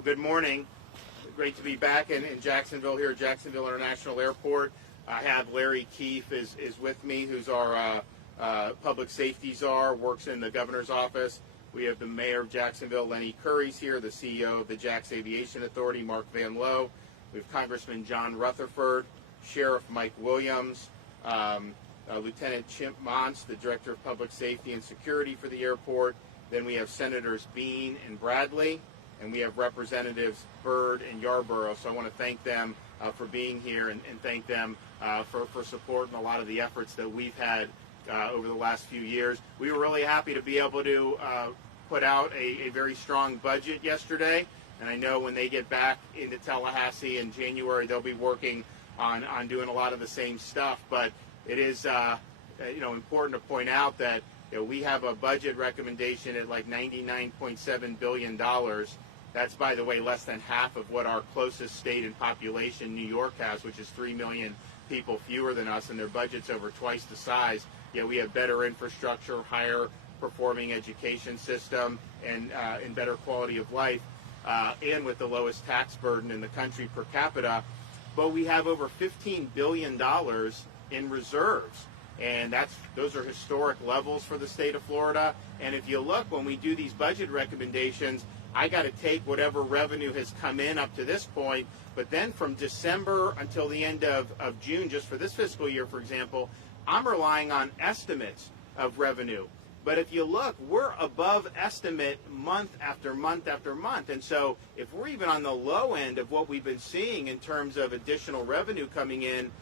Well, good morning. Great to be back in Jacksonville here at Jacksonville International Airport. I have Larry Keefe is with me, who's our public safety czar, works in the governor's office. We have the mayor of Jacksonville, Lenny Curry's here, the CEO of the Jax Aviation Authority, Mark Van Lowe. We have Congressman John Rutherford, Sheriff Mike Williams, Lieutenant Chimp Mons, the Director of Public Safety and Security for the airport. Then we have Senators Bean and Bradley, and we have Representatives Byrd and Yarborough. So I want to thank them for being here and thank them for supporting a lot of the efforts that we've had over the last few years. We were really happy to be able to put out a very strong budget yesterday, and I know when they get back into Tallahassee in January, they'll be working on doing a lot of the same stuff. But it is important to point out that we have a budget recommendation at like $99.7 billion. That's, by the way, less than half of what our closest state in population, New York, has, which is 3 million people fewer than us, and their budget's over twice the size. We have better infrastructure, higher performing education system, and better quality of life, and with the lowest tax burden in the country per capita. But we have over $15 billion in reserves. And those are historic levels for the state of Florida. And if you look, when we do these budget recommendations, I got to take whatever revenue has come in up to this point, but then from December until the end of June, just for this fiscal year, for example, I'm relying on estimates of revenue. But if you look, we're above estimate month after month after month. And so if we're even on the low end of what we've been seeing in terms of additional revenue coming in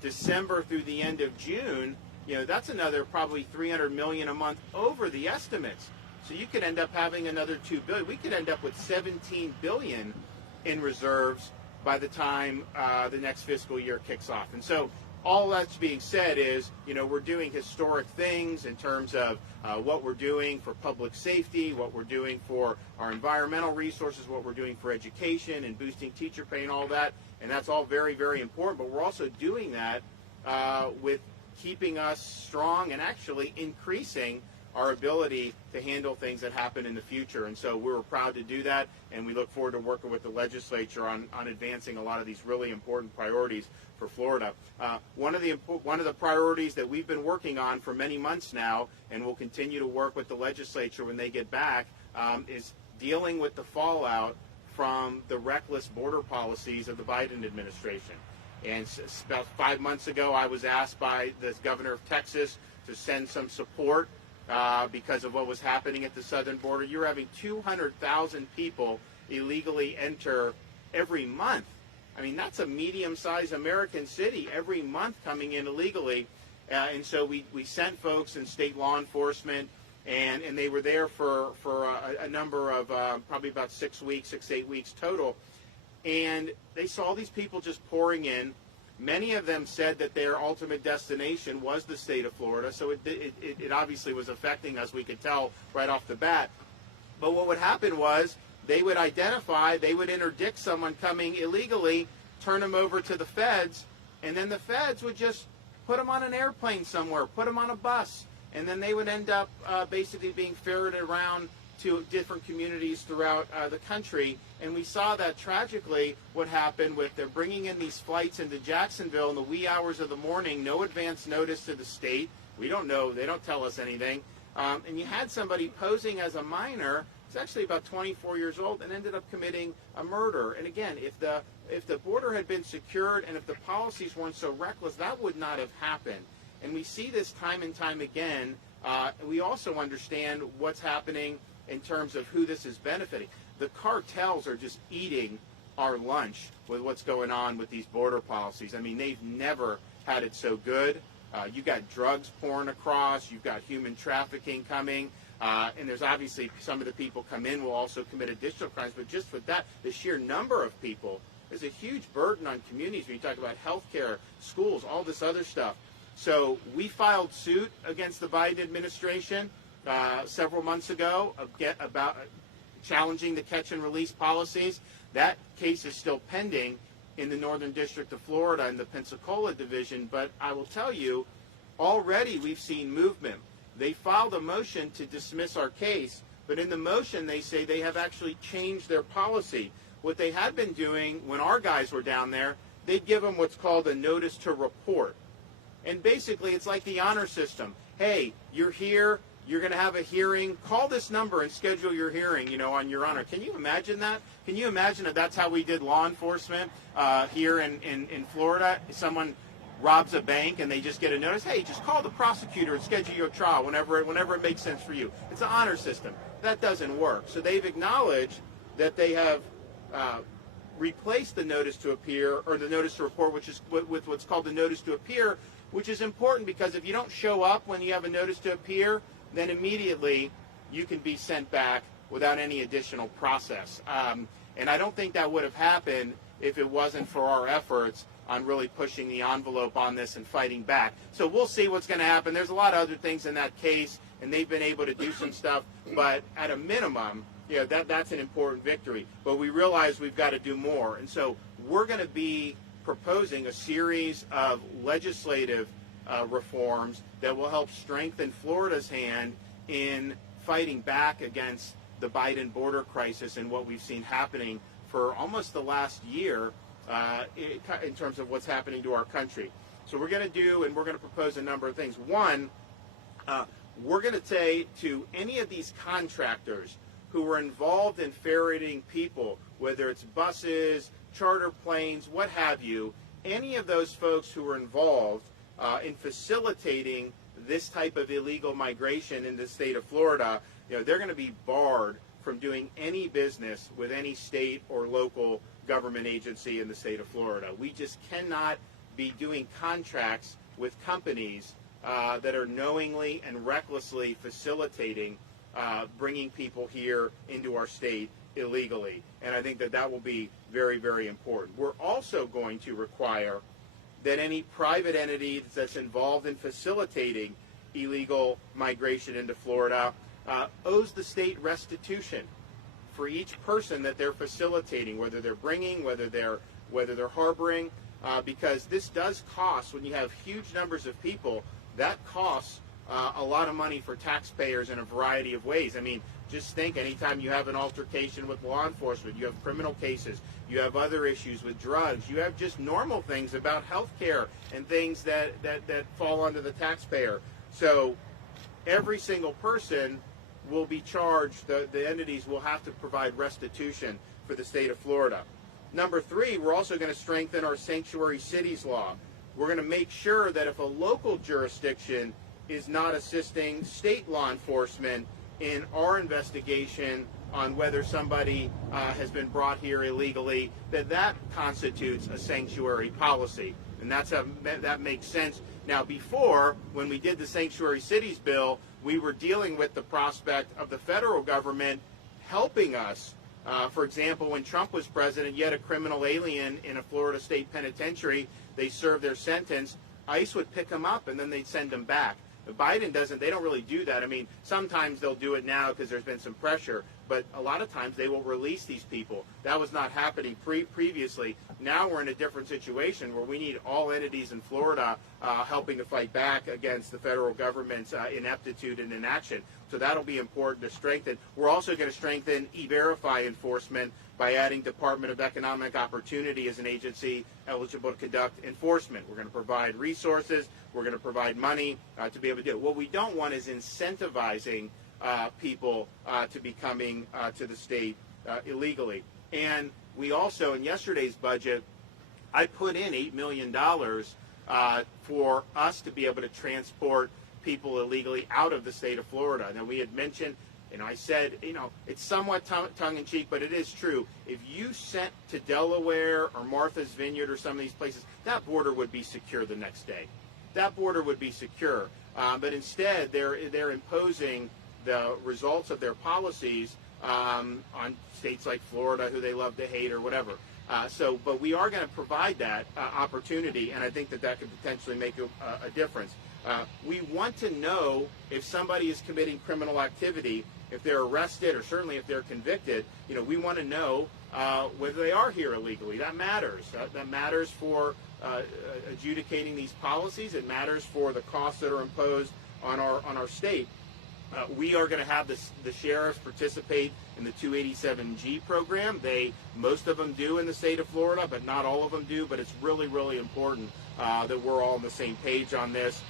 December through the end of June, that's another probably $300 million a month over the estimates. So you could end up having another $2 billion. We could end up with $17 billion in reserves by the time the next fiscal year kicks off. And so all that's being said is, we're doing historic things in terms of what we're doing for public safety, what we're doing for our environmental resources, what we're doing for education and boosting teacher pay and all that. And that's all very, very important. But we're also doing that with keeping us strong and actually increasing our ability to handle things that happen in the future. And so we're proud to do that, and we look forward to working with the legislature on advancing a lot of these really important priorities for Florida. One of the priorities that we've been working on for many months now, and we'll continue to work with the legislature when they get back, is dealing with the fallout from the reckless border policies of the Biden administration. And about 5 months ago, I was asked by the governor of Texas to send some support because of what was happening at the southern border. You're having 200,000 people illegally enter every month. I mean, that's a medium-sized American city every month coming in illegally. And so we sent folks in state law enforcement, and they were there for a number of probably about 6 weeks, 8 weeks total. And they saw these people just pouring in. Many of them said that their ultimate destination was the state of Florida, so it obviously was affecting us, we could tell right off the bat. But what would happen was they would interdict someone coming illegally, turn them over to the feds, and then the feds would just put them on an airplane somewhere, put them on a bus, and then they would end up basically being ferreted around to different communities throughout the country. And we saw that tragically what happened with they're bringing in these flights into Jacksonville in the wee hours of the morning, no advance notice to the state. We don't know, they don't tell us anything. And you had somebody posing as a minor, it's actually about 24 years old, and ended up committing a murder. And again, if the border had been secured and if the policies weren't so reckless, that would not have happened. And we see this time and time again. We also understand what's happening in terms of who this is benefiting. The cartels are just eating our lunch with what's going on with these border policies. I mean, they've never had it so good. You've got drugs pouring across, you've got human trafficking coming, and there's obviously some of the people come in will also commit additional crimes, but just with that, the sheer number of people is a huge burden on communities when you talk about healthcare, schools, all this other stuff. So we filed suit against the Biden administration several months ago about challenging the catch and release policies. That case is still pending in the Northern District of Florida in the Pensacola division, but I will tell you, already we've seen movement. They filed a motion to dismiss our case, but in the motion they say they have actually changed their policy. what they had been doing when our guys were down there, they'd give them what's called a notice to report. And basically, it's like the honor system. Hey, you're here. You're going to have a hearing. Call this number and schedule your hearing, on your honor. Can you imagine that? Can you imagine that that's how we did law enforcement here in Florida? Someone robs a bank and they just get a notice. Hey, just call the prosecutor and schedule your trial whenever it makes sense for you. It's an honor system. That doesn't work. So they've acknowledged that they have replaced the notice to appear, or the notice to report, which is with what's called the notice to appear, which is important because if you don't show up when you have a notice to appear, then immediately you can be sent back without any additional process. And I don't think that would have happened if it wasn't for our efforts on really pushing the envelope on this and fighting back. So we'll see what's going to happen. There's a lot of other things in that case, and they've been able to do some stuff, but at a minimum, that's an important victory. But we realize we've got to do more. And so we're going to be proposing a series of legislative reforms that will help strengthen Florida's hand in fighting back against the Biden border crisis and what we've seen happening for almost the last year in terms of what's happening to our country. So we're going to propose a number of things. One, we're going to say to any of these contractors who are involved in ferreting people, whether it's buses, charter planes, what have you, any of those folks who are involved in facilitating this type of illegal migration in the state of Florida, they're going to be barred from doing any business with any state or local government agency in the state of Florida. We just cannot be doing contracts with companies that are knowingly and recklessly facilitating bringing people here into our state illegally. And I think that will be very, very important. We're also going to require that any private entity that's involved in facilitating illegal migration into Florida owes the state restitution for each person that they're facilitating, whether they're bringing, whether they're harboring, because this does cost. When you have huge numbers of people, that costs a lot of money for taxpayers in a variety of ways. I mean, just think, anytime you have an altercation with law enforcement, you have criminal cases, you have other issues with drugs, you have just normal things about health care and things that fall under the taxpayer. So every single person will be charged, the entities will have to provide restitution for the state of Florida. Number three, we're also going to strengthen our sanctuary cities law. We're going to make sure that if a local jurisdiction is not assisting state law enforcement in our investigation on whether somebody has been brought here illegally, that constitutes a sanctuary policy. And that makes sense. Now, before, when we did the Sanctuary Cities bill, we were dealing with the prospect of the federal government helping us. For example, when Trump was president, you had a criminal alien in a Florida state penitentiary. They served their sentence. ICE would pick them up, and then they'd send them back. Biden doesn't. They don't really do that. I mean, sometimes they'll do it now because there's been some pressure, but a lot of times they will release these people. That was not happening previously. Now we're in a different situation where we need all entities in Florida helping to fight back against the federal government's ineptitude and inaction. So that'll be important to strengthen. We're also going to strengthen E-Verify enforcement by adding Department of Economic Opportunity as an agency eligible to conduct enforcement. We're going to provide resources. We're going to provide money to be able to do it. What we don't want is incentivizing people to be coming to the state illegally. And we also, in yesterday's budget, I put in $8 million for us to be able to transport people illegally out of the state of Florida. Now, we had mentioned, I said, it's somewhat tongue-in-cheek, but it is true. If you sent to Delaware or Martha's Vineyard or some of these places, that border would be secure the next day. That border would be secure. But instead, they're imposing the results of their policies on states like Florida, who they love to hate or whatever. But we are going to provide that opportunity, and I think that could potentially make a difference. We want to know if somebody is committing criminal activity, if they're arrested, or certainly if they're convicted. We want to know whether they are here illegally. That matters. That matters for adjudicating these policies. It matters for the costs that are imposed on our state. We are going to have the sheriffs participate in the 287G program. Most of them do in the state of Florida, but not all of them do. But it's really, really important that we're all on the same page on this.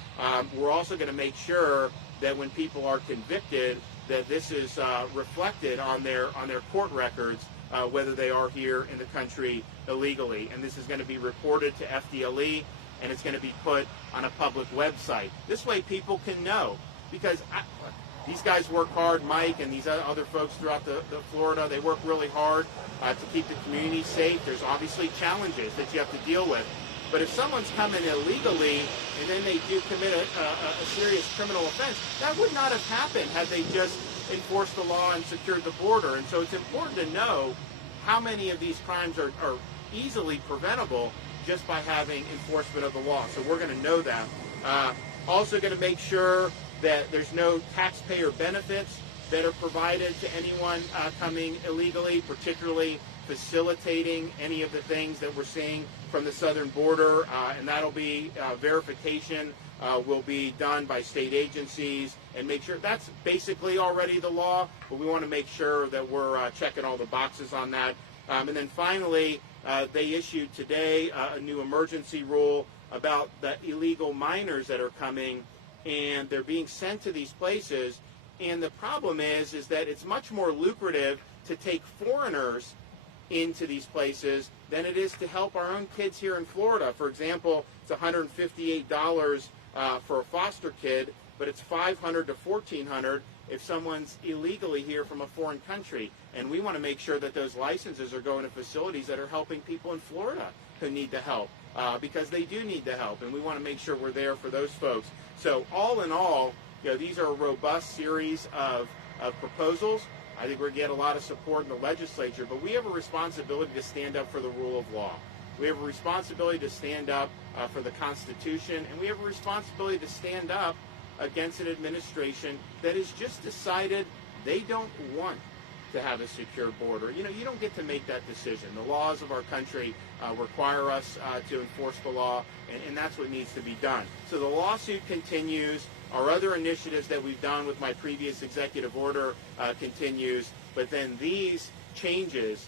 We're also going to make sure that when people are convicted, that this is reflected on their court records, whether they are here in the country illegally. And this is going to be reported to FDLE, and it's going to be put on a public website. This way people can know, because these guys work hard, Mike and these other folks throughout the Florida, they work really hard to keep the community safe. There's obviously challenges that you have to deal with. But if someone's coming illegally and then they do commit a serious criminal offense, that would not have happened had they just enforced the law and secured the border. And so it's important to know how many of these crimes are easily preventable just by having enforcement of the law. So we're going to know that. Also going to make sure that there's no taxpayer benefits that are provided to anyone coming illegally, particularly facilitating any of the things that we're seeing from the southern border, and that'll be verification will be done by state agencies, and make sure that's basically already the law, but we want to make sure that we're checking all the boxes on that. And then finally, they issued today a new emergency rule about the illegal minors that are coming, and they're being sent to these places. And the problem is that it's much more lucrative to take foreigners into these places than it is to help our own kids here in Florida. For example, it's $158 for a foster kid, but it's $500 to $1,400 if someone's illegally here from a foreign country. And we want to make sure that those licenses are going to facilities that are helping people in Florida who need the help, because they do need the help, and we want to make sure we're there for those folks. So all in all, these are a robust series of proposals. I think we're going to get a lot of support in the legislature, but we have a responsibility to stand up for the rule of law. We have a responsibility to stand up for the Constitution, and we have a responsibility to stand up against an administration that has just decided they don't want to have a secure border. You don't get to make that decision. The laws of our country require us to enforce the law, and that's what needs to be done. So the lawsuit continues. Our other initiatives that we've done with my previous executive order continues, but then these changes,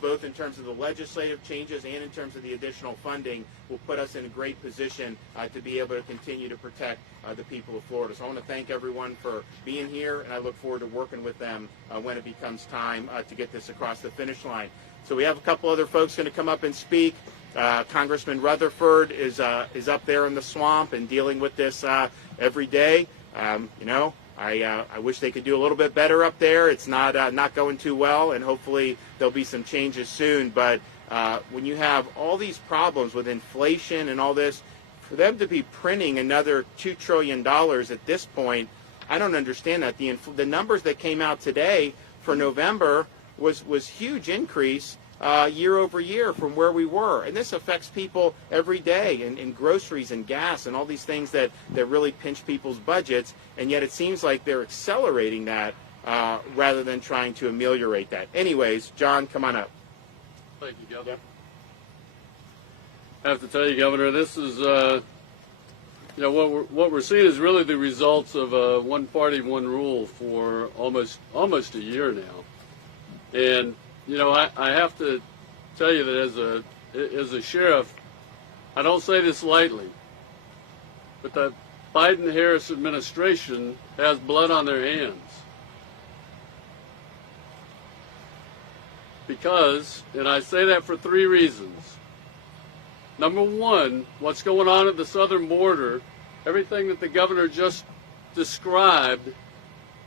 both in terms of the legislative changes and in terms of the additional funding, will put us in a great position to be able to continue to protect the people of Florida. So I want to thank everyone for being here, and I look forward to working with them when it becomes time to get this across the finish line. So we have a couple other folks going to come up and speak. Congressman Rutherford is up there in the swamp and dealing with this every day. I wish they could do a little bit better up there. It's not going too well, and hopefully there'll be some changes soon. But when you have all these problems with inflation and all this, for them to be printing another $2 trillion at this point, I don't understand that. The numbers that came out today for November was huge increase year over year from where we were. And this affects people every day in groceries and gas and all these things that really pinch people's budgets. And yet it seems like they're accelerating that rather than trying to ameliorate that. Anyways, John, come on up. Thank you, Governor. Yep. I have to tell you, Governor, this is, what we're seeing is really the results of one party, one rule for almost a year now. And I have to tell you that as a sheriff, I don't say this lightly, but the Biden-Harris administration has blood on their hands. Because, and I say that for three reasons. Number one, what's going on at the southern border, everything that the governor just described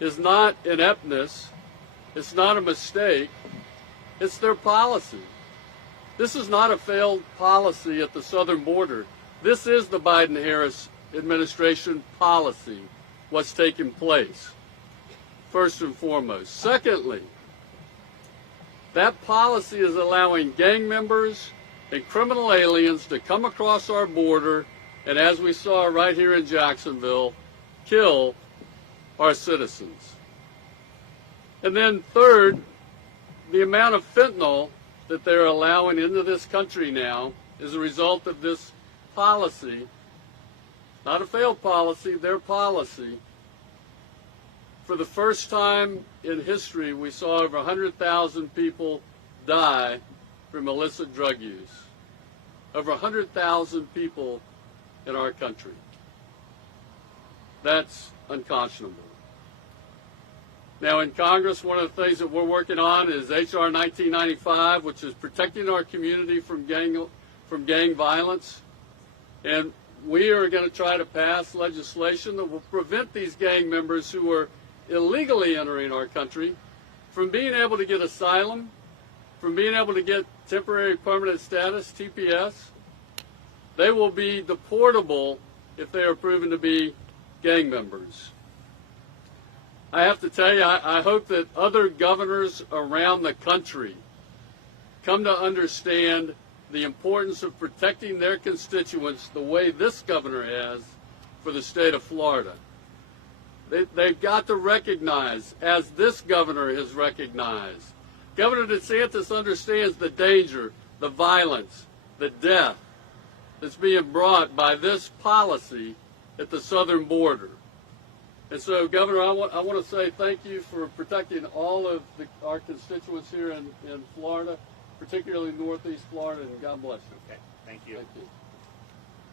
is not ineptness, it's not a mistake, it's their policy. This is not a failed policy at the southern border. This is the Biden-Harris administration policy, what's taking place, first and foremost. Secondly, that policy is allowing gang members and criminal aliens to come across our border and, as we saw right here in Jacksonville, kill our citizens. And then third, the amount of fentanyl that they're allowing into this country now is a result of this policy, not a failed policy, their policy. for the first time in history, we saw over 100,000 people die from illicit drug use. Over 100,000 people in our country. That's unconscionable. Now in Congress, one of the things that we're working on is H.R. 1995, which is protecting our community from gang violence. And we are going to try to pass legislation that will prevent these gang members who are illegally entering our country from being able to get asylum, from being able to get temporary permanent status, TPS. They will be deportable if they are proven to be gang members. I have to tell you, I hope that other governors around the country come to understand the importance of protecting their constituents the way this governor has for the state of Florida. They've got to recognize, as this governor has recognized, Governor DeSantis understands the danger, the violence, the death that's being brought by this policy at the southern border. And so, Governor, I want to say thank you for protecting all of our constituents here in Florida, particularly Northeast Florida, and God bless you. Okay, thank you. Thank you.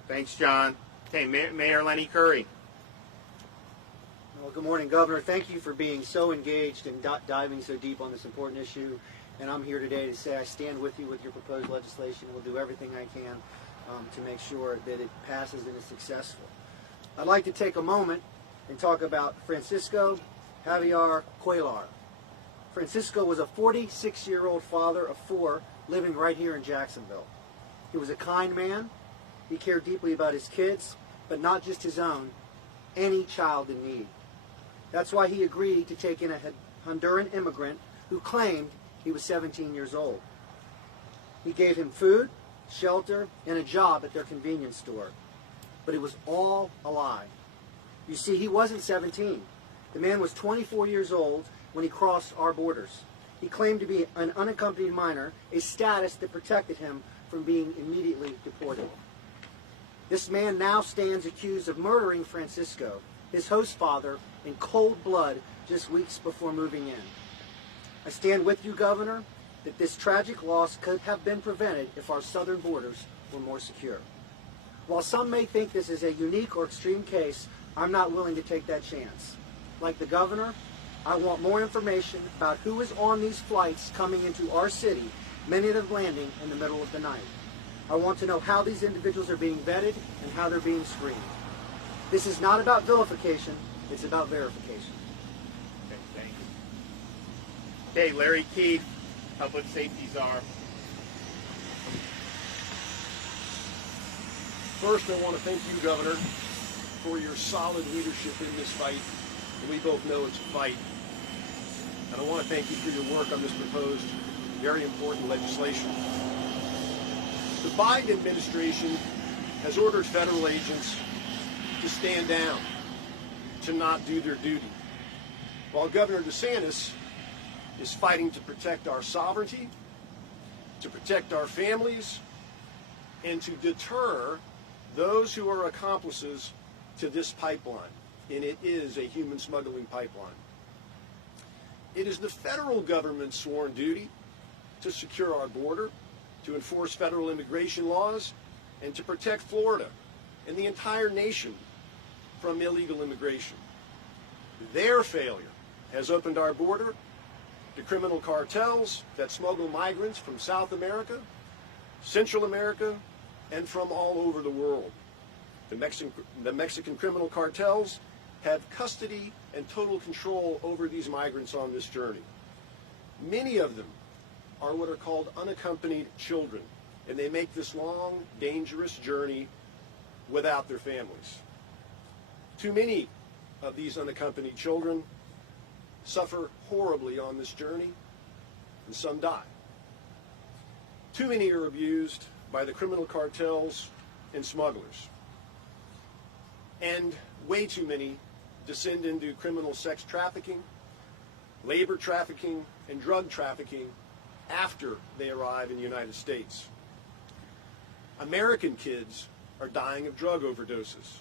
Thanks, John. Okay, Mayor Lenny Curry. Well, good morning, Governor. Thank you for being so engaged and diving so deep on this important issue. And I'm here today to say I stand with you with your proposed legislation. We'll do everything I can to make sure that it passes and is successful. I'd like to take a moment and talk about Francisco Javier Cuellar. Francisco was a 46-year-old father of 4 living right here in Jacksonville. He was a kind man. He cared deeply about his kids, but not just his own, any child in need. That's why he agreed to take in a Honduran immigrant who claimed he was 17 years old. He gave him food, shelter, and a job at their convenience store. But it was all a lie. You see, he wasn't 17. The man was 24 years old when he crossed our borders. He claimed to be an unaccompanied minor, a status that protected him from being immediately deported. This man now stands accused of murdering Francisco, his host father, in cold blood just weeks before moving in. I stand with you, Governor, that this tragic loss could have been prevented if our southern borders were more secure. While some may think this is a unique or extreme case, I'm not willing to take that chance. Like the Governor, I want more information about who is on these flights coming into our city, many of them landing in the middle of the night. I want to know how these individuals are being vetted and how they're being screened. This is not about vilification, it's about verification. Okay, thank you. Okay, Larry Keefe, Public Safety Czar. First, I want to thank you, Governor, for your solid leadership in this fight. And we both know it's a fight. And I want to thank you for your work on this proposed, very important legislation. The Biden administration has ordered federal agents to stand down, to not do their duty, while Governor DeSantis is fighting to protect our sovereignty, to protect our families, and to deter those who are accomplices to this pipeline, and it is a human smuggling pipeline. It is the federal government's sworn duty to secure our border, to enforce federal immigration laws, and to protect Florida and the entire nation from illegal immigration. Their failure has opened our border to criminal cartels that smuggle migrants from South America, Central America, and from all over the world. The Mexican criminal cartels have custody and total control over these migrants on this journey. Many of them are what are called unaccompanied children, and they make this long, dangerous journey without their families. Too many of these unaccompanied children suffer horribly on this journey, and some die. Too many are abused by the criminal cartels and smugglers. And way too many descend into criminal sex trafficking, labor trafficking, and drug trafficking after they arrive in the United States. American kids are dying of drug overdoses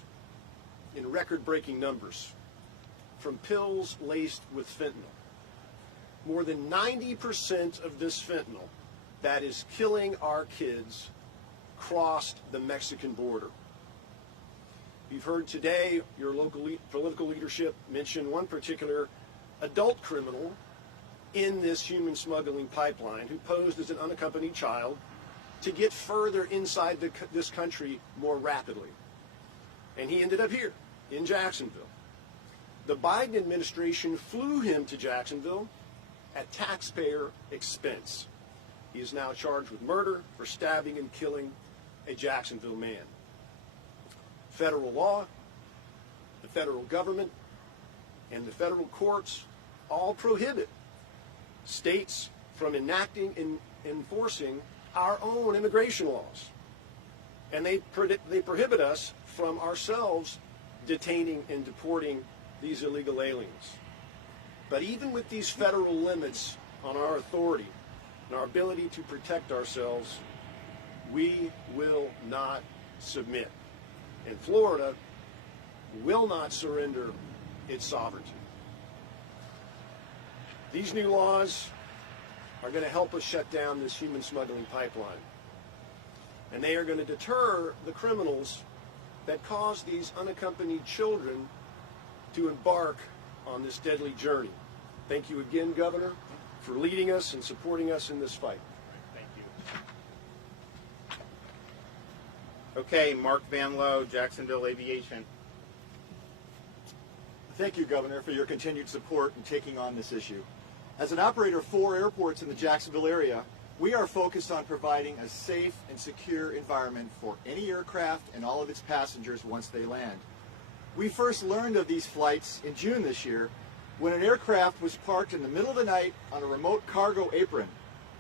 in record-breaking numbers. from pills laced with fentanyl. More than 90% of this fentanyl that is killing our kids crossed the Mexican border. You've heard today your local political leadership mention one particular adult criminal in this human smuggling pipeline who posed as an unaccompanied child to get further inside this country more rapidly. And he ended up here in Jacksonville. The Biden administration flew him to Jacksonville at taxpayer expense. He is now charged with murder for stabbing and killing a Jacksonville man. Federal law, the federal government, and the federal courts all prohibit states from enacting and enforcing our own immigration laws. And they prohibit us from ourselves detaining and deporting these illegal aliens. But even with these federal limits on our authority and our ability to protect ourselves, we will not submit. And Florida will not surrender its sovereignty. These new laws are going to help us shut down this human smuggling pipeline. And they are going to deter the criminals that cause these unaccompanied children to embark on this deadly journey. Thank you again, Governor, for leading us and supporting us in this fight. Thank you. Okay, Mark Van Lowe, Jacksonville Aviation. Thank you, Governor, for your continued support in taking on this issue. As an operator of 4 airports in the Jacksonville area, we are focused on providing a safe and secure environment for any aircraft and all of its passengers once they land. We first learned of these flights in June this year when an aircraft was parked in the middle of the night on a remote cargo apron.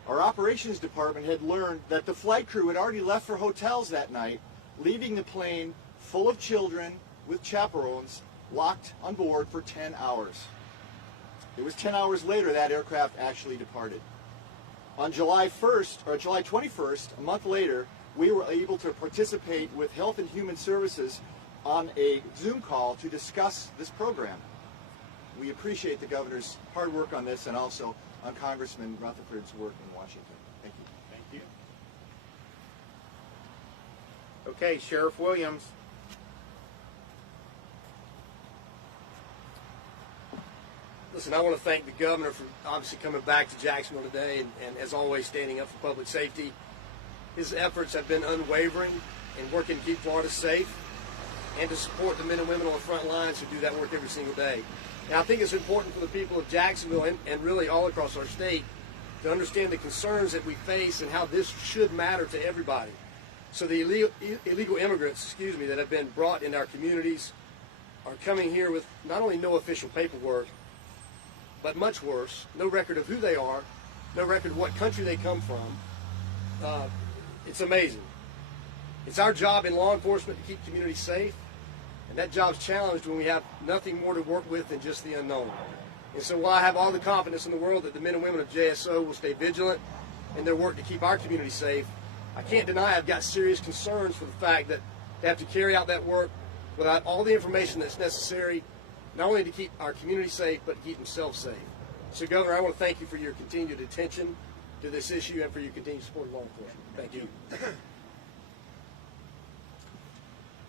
Our operations department had learned that the flight crew had already left for hotels that night, leaving the plane full of children with chaperones locked on board for 10 hours. It was 10 hours later that aircraft actually departed. On July 21st, a month later, we were able to participate with Health and Human Services on a Zoom call to discuss this program. We appreciate the Governor's hard work on this and also on Congressman Rutherford's work in Washington. Thank you. Thank you. Okay, Sheriff Williams. Listen, I want to thank the Governor for obviously coming back to Jacksonville today and as always, standing up for public safety. His efforts have been unwavering in working to keep Florida safe and to support the men and women on the front lines who do that work every single day. And I think it's important for the people of Jacksonville and really all across our state to understand the concerns that we face and how this should matter to everybody. So the illegal immigrants, that have been brought into our communities are coming here with not only no official paperwork, but much worse, no record of who they are, no record of what country they come from. It's amazing. It's our job in law enforcement to keep communities safe, and that job's challenged when we have nothing more to work with than just the unknown. And so while I have all the confidence in the world that the men and women of JSO will stay vigilant in their work to keep our community safe, I can't deny I've got serious concerns for the fact that they have to carry out that work without all the information that's necessary, not only to keep our community safe, but to keep themselves safe. So, Governor, I want to thank you for your continued attention to this issue and for your continued support of law enforcement. Thank you.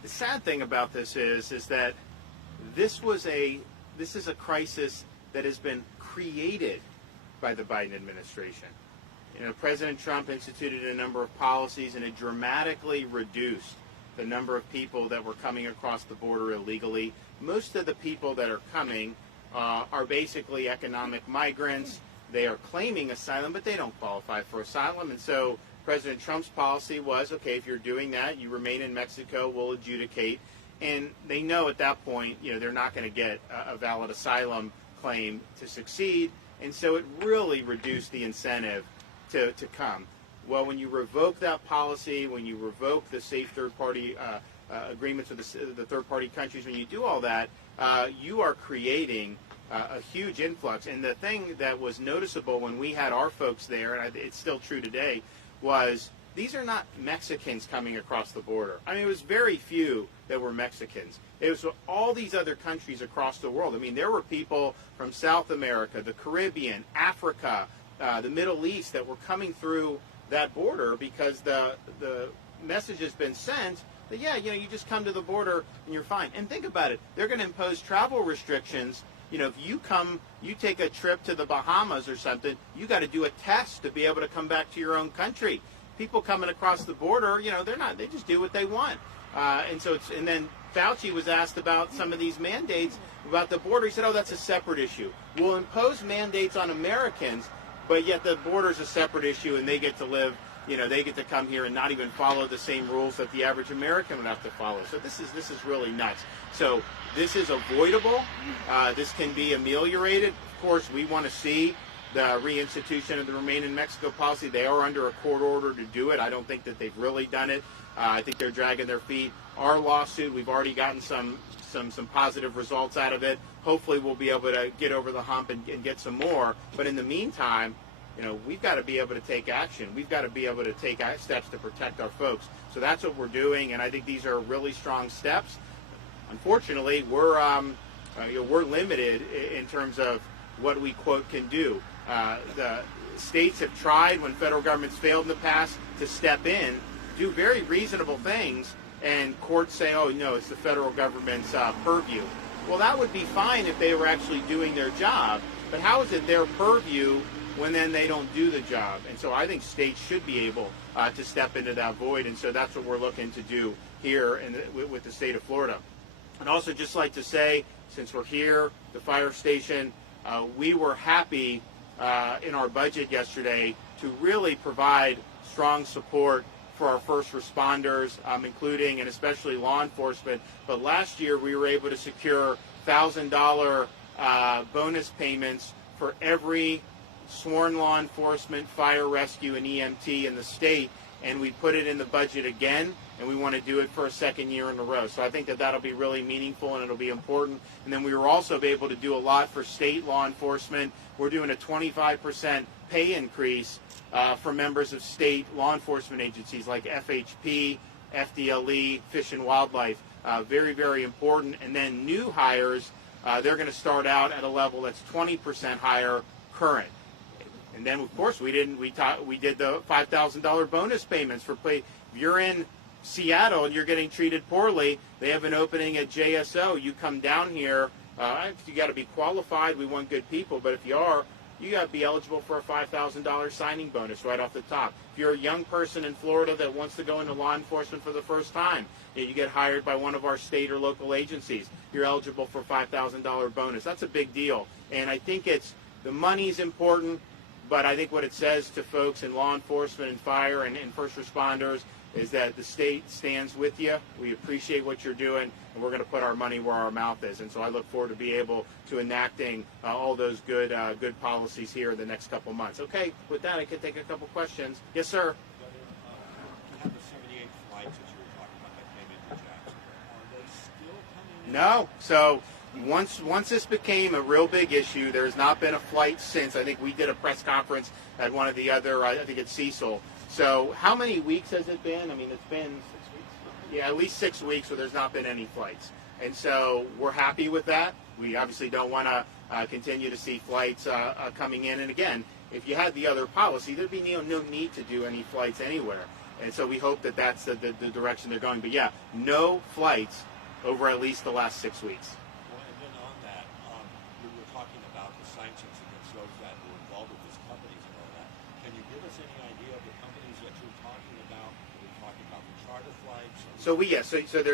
The sad thing about this is that this is a crisis that has been created by the Biden administration. President Trump instituted a number of policies, and it dramatically reduced the number of people that were coming across the border illegally. Most of the people that are coming are basically economic migrants. They are claiming asylum, but they don't qualify for asylum. And so President Trump's policy was, okay, if you're doing that, you remain in Mexico, we'll adjudicate. And they know at that point, they're not going to get a valid asylum claim to succeed. And so it really reduced the incentive to come. Well, when you revoke that policy, when you revoke the safe third-party agreements with the third-party countries, when you do all that, you are creating a huge influx. And the thing that was noticeable when we had our folks there, and it's still true today, was these are not Mexicans coming across the border. I mean, it was very few that were Mexicans. It was all these other countries across the world. I mean, there were people from South America, the Caribbean, Africa, the Middle East that were coming through that border because the message has been sent that, yeah, you just come to the border and you're fine. And think about it. They're going to impose travel restrictions. If you take a trip to the Bahamas or something, you got to do a test to be able to come back to your own country. People coming across the border, they just do what they want. And then Fauci was asked about some of these mandates about the border. He said, oh, that's a separate issue. We'll impose mandates on Americans, but yet the border's a separate issue and they get to live, they get to come here and not even follow the same rules that the average American would have to follow. So this is really nuts. So this is avoidable. This can be ameliorated. Of course, we want to see the reinstitution of the Remain in Mexico policy. They are under a court order to do it. I don't think that they've really done it. I think they're dragging their feet. Our lawsuit, we've already gotten some positive results out of it. Hopefully we'll be able to get over the hump and get some more. But in the meantime, we've got to be able to take action. We've got to be able to take steps to protect our folks. So that's what we're doing, and I think these are really strong steps. Unfortunately, we're limited in terms of what we, quote, can do. The states have tried, when federal governments failed in the past, to step in, do very reasonable things, and courts say, oh, no, it's the federal government's purview. Well, that would be fine if they were actually doing their job, but how is it their purview when then they don't do the job? And so I think states should be able to step into that void, and so that's what we're looking to do here with the state of Florida. I'd also just like to say, since we're here, the fire station, we were happy in our budget yesterday to really provide strong support for our first responders, including and especially law enforcement. But last year we were able to secure $1,000 bonus payments for every sworn law enforcement, fire rescue, and EMT in the state, and we put it in the budget again, and we want to do it for a second year in a row. So I think that that'll be really meaningful and it'll be important. And then we were also able to do a lot for state law enforcement. We're doing a 25% pay increase for members of state law enforcement agencies like FHP, FDLE, Fish and Wildlife. Very, very important. And then new hires, they're going to start out at a level that's 20% higher current. And then, of course, we did the $5,000 bonus payments for play. If you're in Seattle and you're getting treated poorly, they have an opening at JSO. You come down here. You got to be qualified. We want good people, but if you are, you got to be eligible for a $5,000 signing bonus right off the top. If you're a young person in Florida that wants to go into law enforcement for the first time, you get hired by one of our state or local agencies, you're eligible for a $5,000 bonus. That's a big deal, and I think the money's important. But I think what it says to folks in law enforcement and fire and first responders is that the state stands with you. We appreciate what you're doing, and we're going to put our money where our mouth is. And so I look forward to be able to enacting all those good policies here in the next couple months. Okay, with that, I can take a couple questions. Yes, sir. You have the 78 flights that you were talking about that came into Jacksonville. Are they still coming in? No. So once this became a real big issue, there's not been a flight since. I think we did a press conference at one of the other, I think it's Cecil. So how many weeks has it been? I mean, it's been 6 weeks. Yeah, at least 6 weeks where there's not been any flights. And so we're happy with that. We obviously don't want to continue to see flights coming in. And again, if you had the other policy, there'd be no need to do any flights anywhere. And so we hope that that's the direction they're going. But yeah, no flights over at least the last 6 weeks. Well, and then on that, we were talking about the sanctions against those that were involved with these companies and all that. Can you give us any idea of the companies that you're talking about? Are we talking about the charter flights? So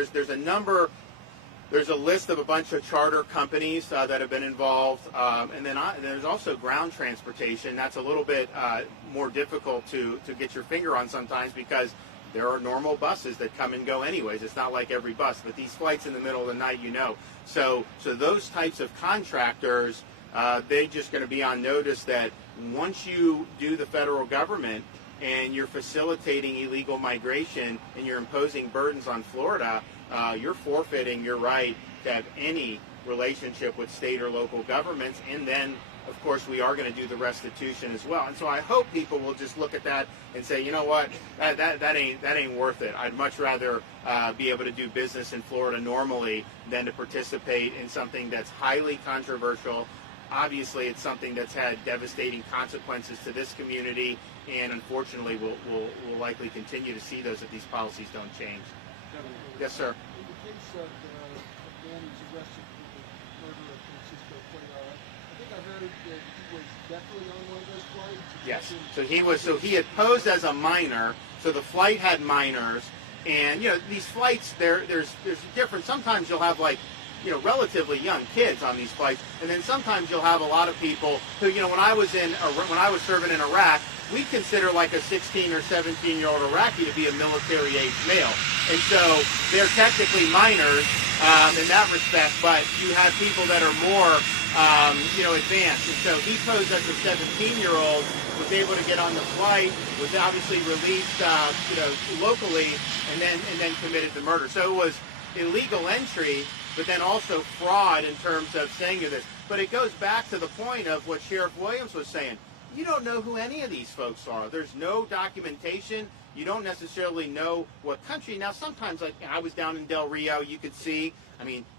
there's a number. There's a list of a bunch of charter companies that have been involved, and then there's also ground transportation. That's a little bit more difficult to get your finger on sometimes because there are normal buses that come and go anyways. It's not like every bus, but these flights in the middle of the night, So those types of contractors, they're just going to be on notice that once you do the federal government and you're facilitating illegal migration and you're imposing burdens on Florida, you're forfeiting your right to have any relationship with state or local governments, and then of course we are going to do the restitution as well. And so I hope people will just look at that and say, you know what, that ain't worth it. I'd much rather be able to do business in Florida normally than to participate in something that's highly controversial. Obviously, it's something that's had devastating consequences to this community, and unfortunately, we'll likely continue to see those if these policies don't change. Yes, sir. In the case of the man who's arrested for the murder of Francisco Cuellar, I think I heard that he was definitely on one of those flights. Yes. So he was. So he had posed as a minor. So the flight had minors, and these flights there's a difference. Sometimes you'll have relatively young kids on these flights, and then sometimes you'll have a lot of people who, when I was serving in Iraq, we consider like a 16 or 17-year-old Iraqi to be a military-age male, and so they're technically minors in that respect. But you have people that are more, advanced, and so he posed as a 17-year-old, was able to get on the flight, was obviously released, locally, and then committed the murder. So it was illegal entry, but then also fraud in terms of saying this. But it goes back to the point of what Sheriff Williams was saying. You don't know who any of these folks are. There's no documentation. You don't necessarily know what country. Now, sometimes, like I was down in Del Rio, you could see,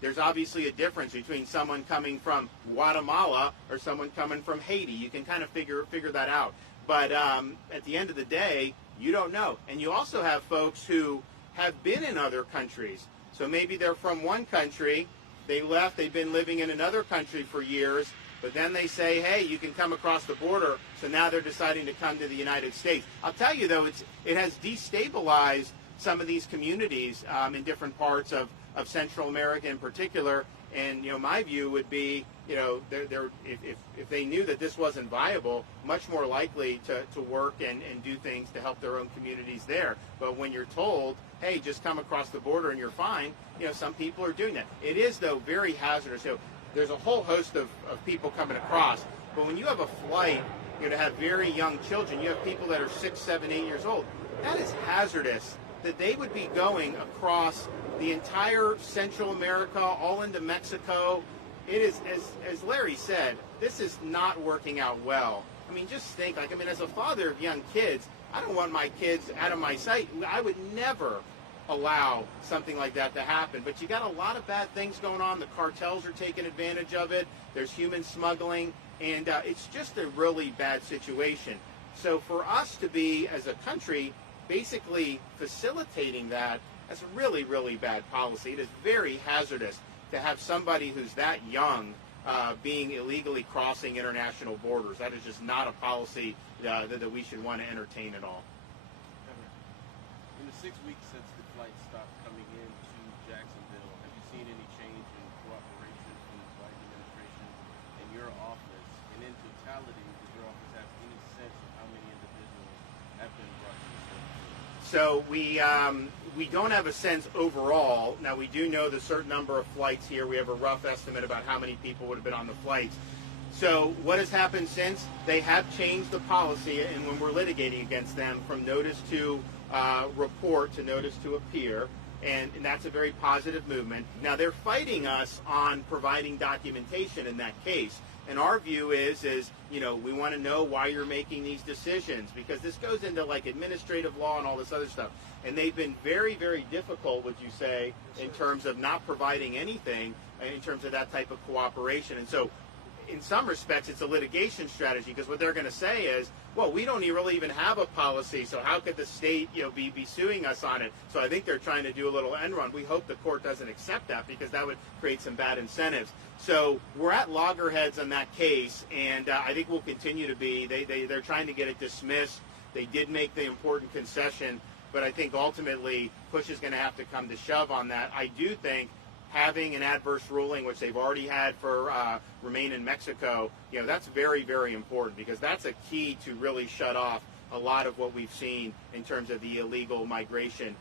there's obviously a difference between someone coming from Guatemala or someone coming from Haiti. You can kind of figure that out. But at the end of the day, you don't know. And you also have folks who have been in other countries. So maybe they're from one country, they left, they've been living in another country for years, but then they say, hey, you can come across the border, so now they're deciding to come to the United States. I'll tell you, though, it has destabilized some of these communities in different parts of Central America in particular, and my view would be, if they knew that this wasn't viable, much more likely to work and do things to help their own communities there. But when you're told, hey, just come across the border and you're fine, some people are doing that. It is, though, very hazardous. So there's a whole host of people coming across, but when you have a flight, to have very young children, you have people that are 6, 7, 8 years old, that is hazardous, that they would be going across the entire Central America, all into Mexico. It is, as Larry said, this is not working out well. Just think, as a father of young kids, I don't want my kids out of my sight. I would never allow something like that to happen. But you got a lot of bad things going on. The cartels are taking advantage of it. There's human smuggling, and it's just a really bad situation. So for us to be, as a country, basically facilitating that, that's a really, really bad policy. It is very hazardous to have somebody who's that young being illegally crossing international borders. That is just not a policy that we should want to entertain at all. In the 6 weeks since the flight stopped coming into Jacksonville, have you seen any change in cooperation from the Biden administration and your office? And in totality, does your office have any sense of how many individuals have been brought to the service? So we don't have a sense overall. Now, we do know the certain number of flights here. We have a rough estimate about how many people would have been on the flights. So what has happened since? They have changed the policy, and when we're litigating against them, from notice to report to notice to appear, and that's a very positive movement. Now, they're fighting us on providing documentation in that case. And our view is we want to know why you're making these decisions, because this goes into like administrative law and all this other stuff. And they've been very, very difficult, would you say, in terms of not providing anything in terms of that type of cooperation. And so in some respects, it's a litigation strategy, because what they're going to say is, well, we don't really even have a policy, so how could the state be suing us on it? So I think they're trying to do a little end run. We hope the court doesn't accept that, because that would create some bad incentives. So we're at loggerheads on that case, and I think we'll continue to be. They're trying to get it dismissed. They did make the important concession, but I think ultimately push is going to have to come to shove on that. I do think having an adverse ruling, which they've already had for Remain in Mexico, that's very, very important, because that's a key to really shut off a lot of what we've seen in terms of the illegal migration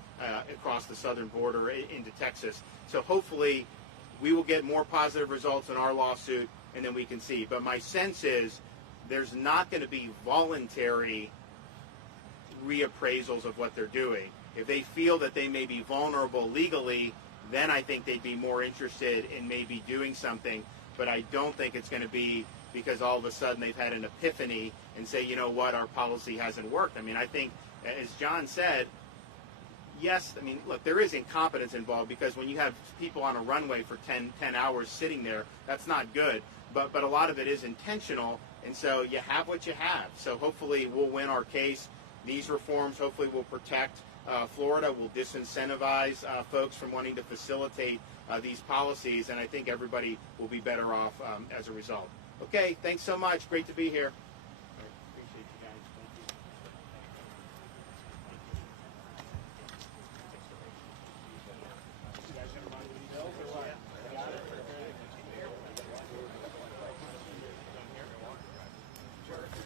across the southern border into Texas. So hopefully we will get more positive results in our lawsuit, and then we can see. But my sense is there's not going to be voluntary reappraisals of what they're doing. If they feel that they may be vulnerable legally, then I think they'd be more interested in maybe doing something. But I don't think it's going to be because all of a sudden they've had an epiphany and say, you know what, our policy hasn't worked. I mean, I think, as John said, yes, I mean, look, there is incompetence involved because when you have people on a runway for 10 hours sitting there, that's not good. But a lot of it is intentional, and so you have what you have. So hopefully we'll win our case. These reforms hopefully will protect Florida, will disincentivize folks from wanting to facilitate these policies, and I think everybody will be better off as a result. Okay, thanks so much. Great to be here.